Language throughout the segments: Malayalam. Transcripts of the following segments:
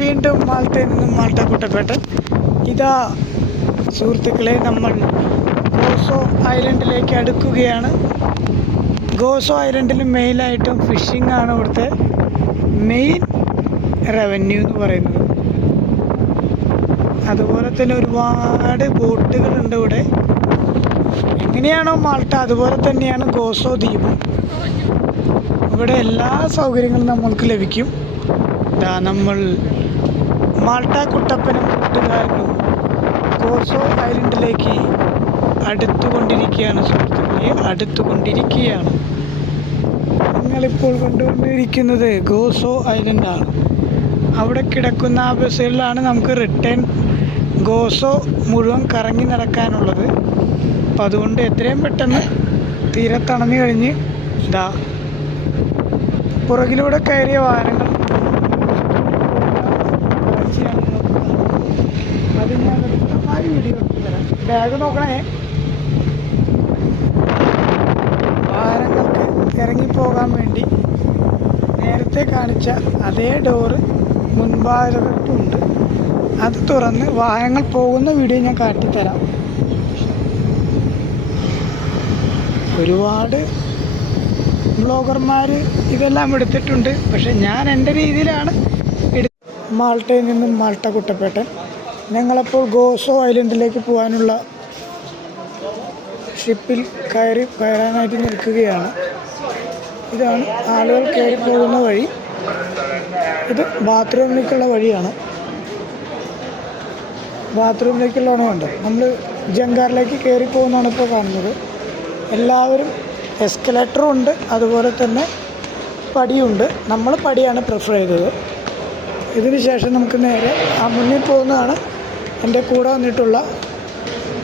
വീണ്ടും മാൾട്ടയിൽ നിന്നും മാൾട്ട കുട്ടപ്പേട്ടൻ ഇതാ സുഹൃത്തുക്കളെ നമ്മൾ ഗോസോ ഐലൻഡിലേക്ക് അടുക്കുകയാണ്. ഗോസോ ഐലൻഡിൽ മെയിനായിട്ടും ഫിഷിംഗ് ആണ് ഇവിടുത്തെ മെയിൻ റവന്യൂ എന്ന് പറയുന്നത്. അതുപോലെ തന്നെ ഒരുപാട് ബോട്ടുകളുണ്ട് ഇവിടെ. എങ്ങനെയാണോ മാൾട്ട അതുപോലെ തന്നെയാണ് ഗോസോ ദ്വീപ്. ഇവിടെ എല്ലാ സൗകര്യങ്ങളും നമ്മൾക്ക് ലഭിക്കും. ഇതാ നമ്മൾ മാൾട്ട കുട്ടപ്പനും കൂട്ടുകാരനും ഗോസോ ഐലൻഡിലേക്ക് അടുത്തുകൊണ്ടിരിക്കുകയാണ് സുഹൃത്തുക്കളെ അടുത്തുകൊണ്ടിരിക്കുകയാണ്. നിങ്ങളിപ്പോൾ കണ്ടുകൊണ്ടിരിക്കുന്നത് ഗോസോ ഐലൻഡാണ്. അവിടെ കിടക്കുന്ന ആ ബസ്സുകളിലാണ് നമുക്ക് റിട്ടേൺ ഗോസോ മുഴുവൻ കറങ്ങി നടക്കാനുള്ളത്. അപ്പം അതുകൊണ്ട് എത്രയും പെട്ടെന്ന് തീരത്തണഞ്ഞു കഴിഞ്ഞ് ഇതാ പുറകിലൂടെ കയറിയ വാഹനങ്ങൾ കാഴ്ചയാണ് നമുക്ക് കാണുന്നത്. അത് ഞാൻ വ്യക്തമായ വീഡിയോ എടുത്ത് തരാം ബാഗ് നോക്കണേ. വാഹനങ്ങൾക്ക് ഇറങ്ങിപ്പോകാൻ വേണ്ടി നേരത്തെ കാണിച്ച അതേ ഡോറ് മുൻഭാഗത്തുണ്ട്. അത് തുറന്ന് വാഹനങ്ങൾ പോകുന്ന വീഡിയോ ഞാൻ കാട്ടിത്തരാം. ഒരുപാട് ബ്ലോഗർമാർ ഇതെല്ലാം എടുത്തിട്ടുണ്ട്. പക്ഷെ ഞാൻ എന്റെ രീതിയിലാണ് എടു മാൾട്ടയിൽ നിന്നും മാൾട്ട കുട്ടപ്പേട്ടൻ ഞങ്ങളപ്പോൾ ഗോസോ ഐലൻഡിലേക്ക് പോകാനുള്ള ഷിപ്പിൽ കയറി കയറാനായിട്ട് നിൽക്കുകയാണ്. ഇതാണ് ആളുകൾ കയറി പോകുന്ന വഴി. ഇത് ബാത്റൂമിലേക്കുള്ള വഴിയാണ്. ബാത്റൂമിലേക്കുള്ളതാണ് കണ്ടോ നമ്മൾ ജങ്കാറിലേക്ക് കയറി പോകുന്നതാണ് ഇപ്പോൾ കാണുന്നത്. എല്ലാവരും എസ്കലേറ്ററും ഉണ്ട്. അതുപോലെ തന്നെ പടിയുണ്ട്. നമ്മൾ പടിയാണ് പ്രിഫർ ചെയ്തത്. ഇതിന് ശേഷം നമുക്ക് നേരെ ആ മുന്നിൽ പോകുന്നതാണ് എന്റെ കൂടെ വന്നിട്ടുള്ള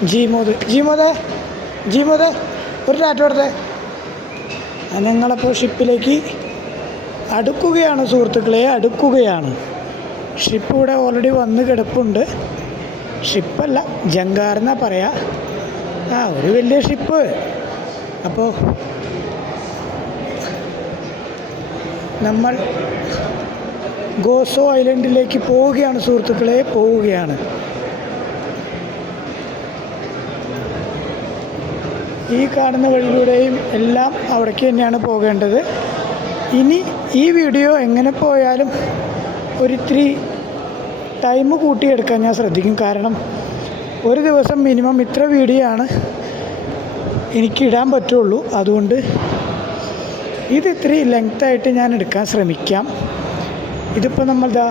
ജീമോദ്. ജീമോദേ ജീമോദേ ഒരു ടാറ്റ കൊടുത്തേ ഞങ്ങളപ്പോൾ ഷിപ്പിലേക്ക് അടുക്കുകയാണ് സുഹൃത്തുക്കളെ അടുക്കുകയാണ്. ഷിപ്പ് ഇവിടെ ഓൾറെഡി വന്ന് കിടപ്പുണ്ട്. ഷിപ്പല്ല ജങ്കാറെന്നാ പറയാ. ആ ഒരു വലിയ ഷിപ്പ്. അപ്പോൾ നമ്മൾ ഗോസോ ഐലൻഡിലേക്ക് പോവുകയാണ് സുഹൃത്തുക്കളെ പോവുകയാണ്. ഈ കാണുന്ന വഴിയിലൂടെയും എല്ലാം അവിടേക്ക് തന്നെയാണ് പോകേണ്ടത്. ഇനി ഈ വീഡിയോ എങ്ങനെ പോയാലും ഒരിത്തിരി ടൈം കൂട്ടിയെടുക്കാൻ ഞാൻ ശ്രദ്ധിക്കും. കാരണം ഒരു ദിവസം മിനിമം ഇത്ര വീഡിയോ ആണ് എനിക്ക് ഇടാൻ പറ്റുള്ളൂ. അതുകൊണ്ട് ഇത് ഇത്തിരി ലെങ്ത്തായിട്ട് ഞാൻ എടുക്കാൻ ശ്രമിക്കാം. ഇതിപ്പോൾ നമ്മളിതാ